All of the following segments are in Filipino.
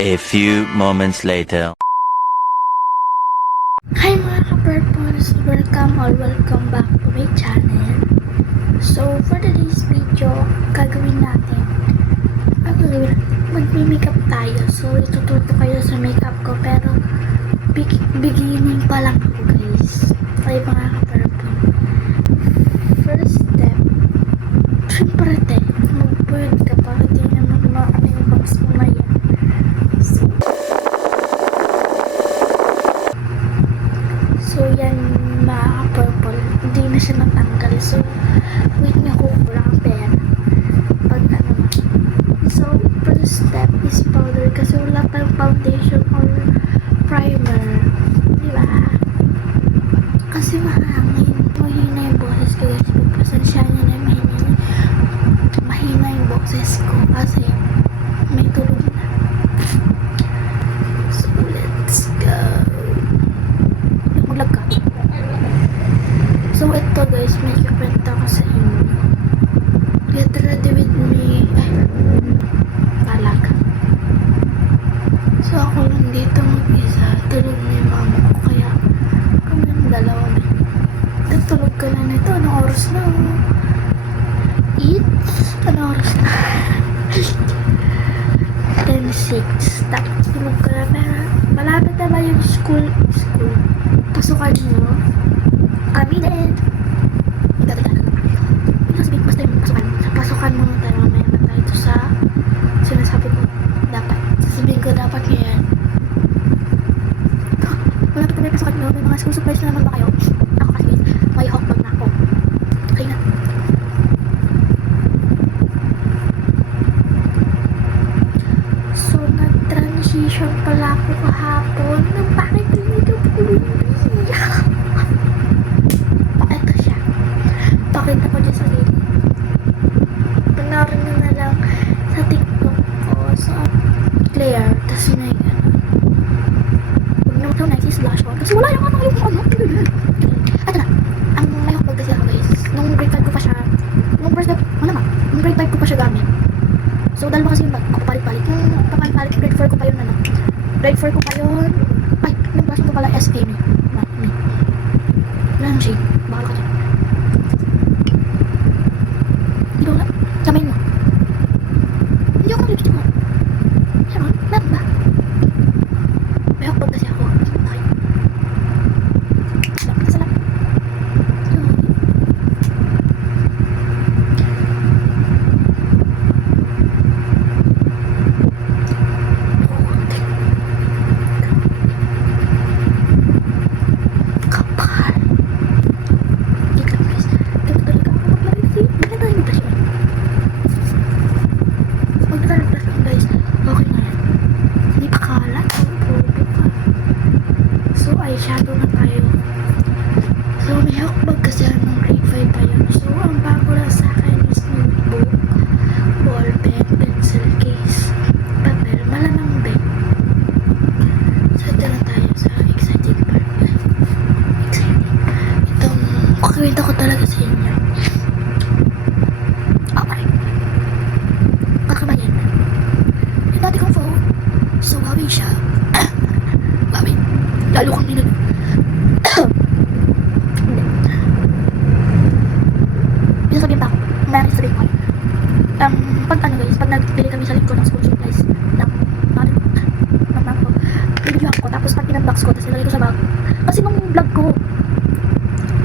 A few moments later. Hi mga ka-purpose! Welcome back to my channel. So, for today's video, gagawin natin, magmi-makeup tayo. So, ituturo kayo sa makeup ko, pero beginning pa lang ako guys. Ay mga ka-purpose. First step, syempre mag-pud ka para di naman ano yung bangs mamaya. So, yan mga ka-purple. Hindi na siya natanggal. So, wait nga ko lang pera. Pag ano. So, first step is powder. Kasi wala tayong foundation or primer. Diba? Kasi mahangin. Mahina yung boses ko guys. Pasensya niyo na mahina yung boses ko. Kasi may tulog na. So, let's go. Maglag ka. So, ito guys, may kikwenta ko sa inyo. Get ready with me. Talag. So, ako lang dito mag-isa. Tulog na yung mama ko. Kaya, kami yung dalawa. Tulog ka na nito. Anong oras na? Eat? Anong oras na? 10:06. Tapos tulog ka na. Pero, malapit na ba yung school? Pasukan nyo? Kami din. Basta yung pasukan muna tayo. Mamaya na tayo ito sa sinasabi ko dapat. Sasabihin ko dapat yan. Malapit na may pasukan nyo. May mga school supplies na naman ba kayo? Ako kasi may hawkbag na ako. Okay na. So, nag-transition pala ako kahapon. Bakit hindi ka pumiyak? Ito siya. Pakita ko dyan sa gilid. Panoorin nyo na lang sa TikTok ko. So, Claire. Tapos yun na yung ano. Huwag naman daw nice is blush on. Kasi wala yung ano. Ito na. Ang may hukbag kasi ako guys. Nung grade 5 ko pa siya. Nung grade 5 ko pa siya gamit. So, dalawa kasi yung bag ko palit-palit. Yung papalit-palit, grade 4 ko pa yun ano. Grade 4 ko pa yun. Ay, yung blush ko pala SK me. Wala nang shade. Bakal ka dyan. Hindi wala. Samayin mo. Hindi ako mag-lipstick mo. Meron? Meron ba? May hukbag kasi ako. Okay. Salap. Kapal. Wait lang guys. Ito talaga ako mag-lipstick. Maganda yung blush yun. Magdala-blush lang guys. Okay na yan. Hindi pa kalat. Probe pa. So, eyeshadow na tayo. So, may hawkbag kasi anong grade 5 pa yun. So, ang bago lang sa akin is notebook, ballpen, pencil case, papel, malamang bag. So, ito na tayo sa exciting part. Exciting. Itong kukwento ko talaga sa inyo. Okay. Kakabayan. Yung dati kong phone, so bawi siya. Bawi. Lalo kang minag... Pinasabihin pa ako. Meron sabihin ko. Pag ano guys, pag nagbili kami sa lingko ng school supplies ng mami ko, bibigyan ko. Tapos pag pinag-box ko, tapos nilagay ko sa bag. Kasi nung vlog ko,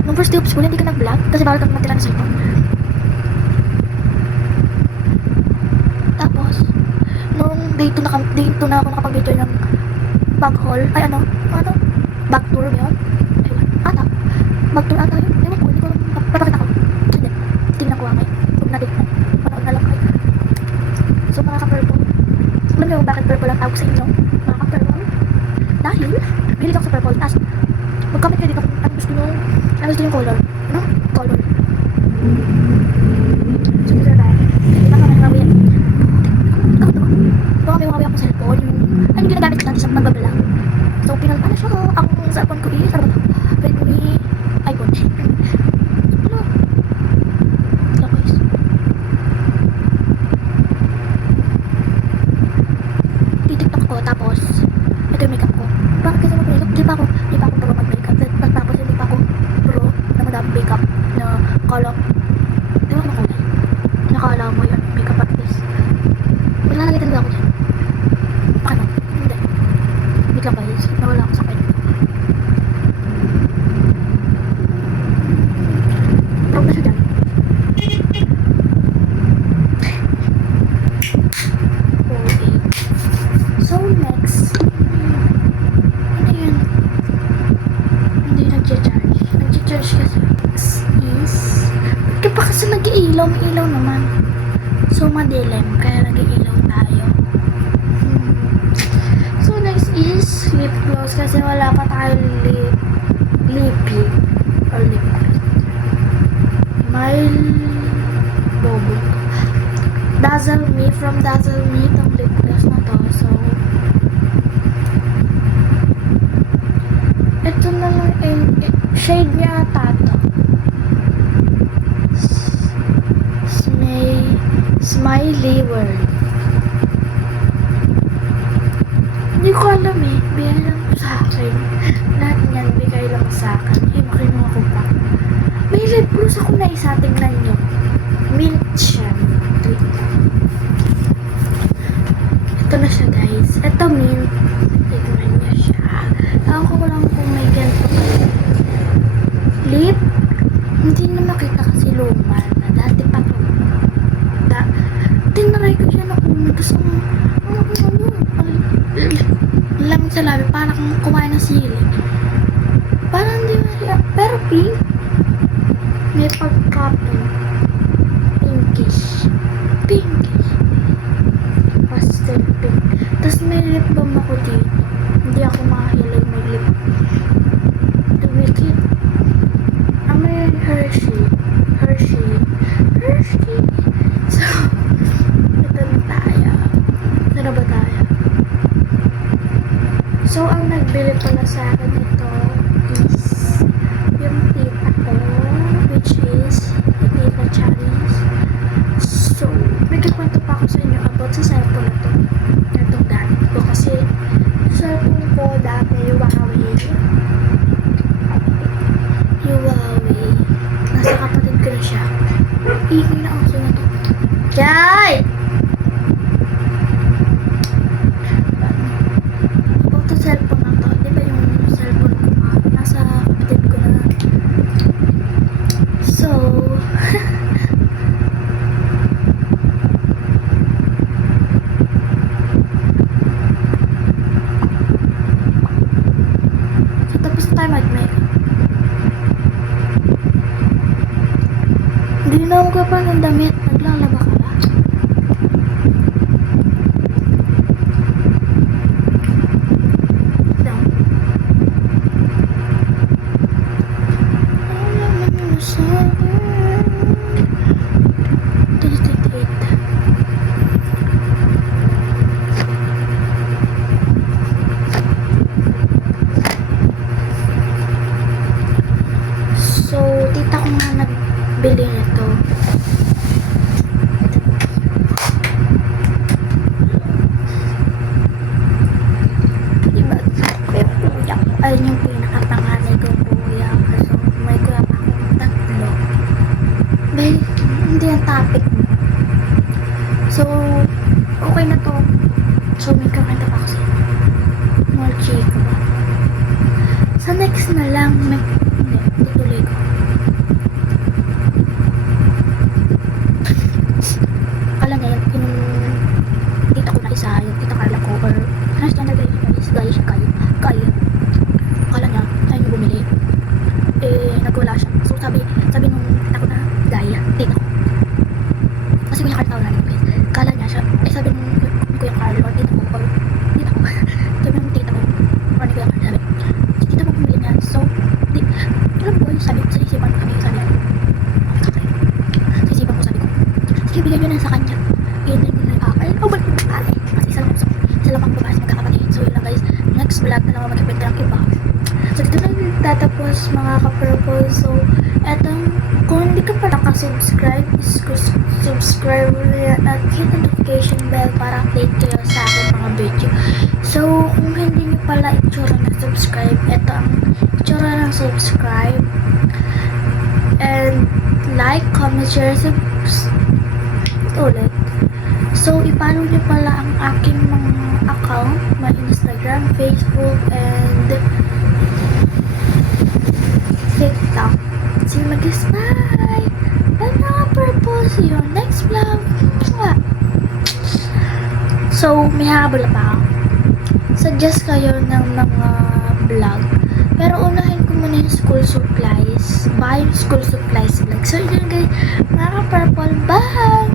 nung first day of school, hindi ka nag-vlog. Kasi bawal kang magtila ng cellphone. Tapos, nung day 2 na ako nakapag-video ng bag haul, ay ano, bag tour ba yun? Ayun, bag tour ata yun. Ewan ko, hindi ko papakita ko. Hindi, tingnan ko ngayon. Huwag na din, manood na lang kayo. So mga ka-purple, alam niyo bakit purple ang tawag sa inyo? Mga ka-purple? Dahil, bilig ako sa purple. Tapos, mag-comment kayo dito kung ano gusto nyo, ano gusto yung color. Ano? Color. So, gusto na tayo. Baka may mawiyan. Baka may mawiyan akong cellphone. Yung ginagamit ko natin sa magbablog. So, pinalpa na siya. Ang cellphone ko is, ano ba ito? Redmi iPhone. Ano? Ito guys. dilim, kaya nag-iilaw tayo. So next is lip gloss kasi wala pa tayong lippy or lip gloss. Bobo. Dazzle Me, from Dazzle Me, itong lip gloss na to. So, ito na lang, shade niya ata to. Smiley World. Hindi ko alam eh. Bigay lang sa akin. Lahat niyan, bigay lang sa akin. Makinuha ko pa. May lip gloss ako na isa. Tingnan nyo. Mint siya. Ito na siya, guys. Ito mint. Tignan nyo siya. Ewan ko lang kung may ganito pa. Lip. Hindi na makita kasi luma na. Dati pa to. Tinaray ko siya na una. Tapos lang sa labi. Parang kumain ng sili. Parang hindi mariya. Pero pink. May pagka-pink. Pinkish. Pastel pink. Tapos may lip balm ako dito. Hindi ako makahilig may lip. To make it. May Hershey. So, ito na tayo. Sana ba tayo? So, ang nagbili pala sa akin ito is yung tita ko, which is Tita Charis. So, may kikwento pa ako sa inyo about sa cellphone na to. Itong dati ko kasi cellphone ko dati Huawei. Nasa kapatid ko na siya. Iingay na ako na to. Jai! About sa cellphone na to. Di ba yung cellphone ko nga? Nasa kapatid ko na. So, tapos na tayo mag-make. Hindi na ako kapag ng damit. Naglalaba ka ba? Down. So, tita ko nga nagbili nito. Diba? Kuya ko. Ayun yung pinakapanganay ko, kuya. So, may kuya pa akong tatlo. Dahil, hindi ang topic mo. So, okay na to. So, may kakanta pa kasi. More chico ba? Sa next na lang, hindi, tutuloy ko. Alam niya, yung tita ko na isa, yung tita Carla ko, or transgender guys, kayo. Akala niya, ayun yung bumili. Nagwala siya. So, sabi nung tita ko na gaya, tita ko. Kasi kuya Carla na rin, guys. Akala niya siya, sabi nung kuya Carla, or tita ko, sabi nung tita ko, or ni kuya Carla, sabi, si tita mo bumili niya. So, alam ko, sabi ko, sa isipan ko, sabi ko, sa isipan ko, sabi ko, sige, bigyan nyo na sa kanya. Iyan ko na kakal. Balik ko na kakal. Kasi isa lang ang babae magkakapatid. So, yun lang guys. Next vlog na lang magkipit ng iba. So, dito na tatapos mga ka-purple. So, etong, kung hindi ka pa nakasubscribe, subscribe at hit the notification bell para update kayo sa aking mga video. So, kung hindi nyo pala itsura na subscribe, ito ang itsura ng subscribe. And, like, comment, share, ulit. So, ipalo nyo pala ang aking mga account, my Instagram, Facebook, and TikTok. See you guys. Bye! Bye mga purple. See you next vlog. So, may habol pa ako. Suggest kayo ng mga vlog. Pero unahin ko muna yung school supplies. Buy school supplies vlog. So, yun guys. Mga purple. Bye!